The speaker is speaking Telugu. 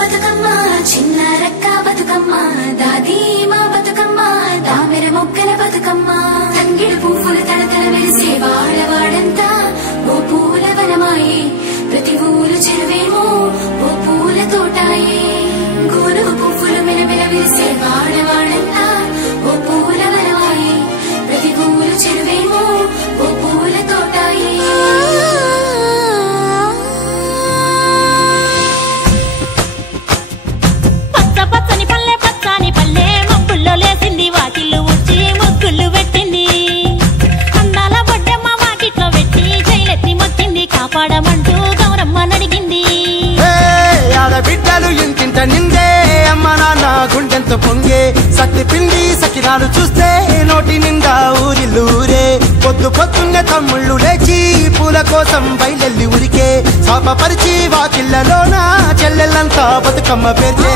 బతుకమ్మ చిన్న రక్క బతుకమ్మ దాది మా బతుకమ్మ దామెర మొగ్గల బతుకమ్మ తంగిడి పువ్వులు తడతల వెలిసే వాడవాడంతా ఓ పూల వనమాయే ప్రతి ఊరు చెరువేమో ఓ పూల తోటాయే గోరు పువ్వులు మెలమెల వెలిసే వాడవాడంతా ఓ పూల వనమాయే ప్రతి ఊరు చెరువేమో ఓ పూల తోటాయే పచ్చని పల్లె పచ్చని పల్లె మబ్బుల్లో లేసింది వాకిళ్ళు ఉచ్చి ముగ్గులు పెట్టింది అందాల బొడ్డమ్మ వాకిట్లో పెట్టి జైలెత్తి మొక్కింది కాపాడమంటూ గౌరమ్మ నడిగింది ఆడబిడ్డలు ఇంటింట నిందే అమ్మ నాన్న గుండెంత పొంగే సత్తి పిండి సకినాలు చూస్తే నోటి నిండా ఊరిల్లూరే పొద్దు పొద్దున్నే తమ్ముళ్ళు లేచి పూల కోసం బయలెల్లి ఉరికే శాపపరిచి వాకిళ్ళలోన చెల్లెళ్ళంతా బతుకమ్మ పేర్చే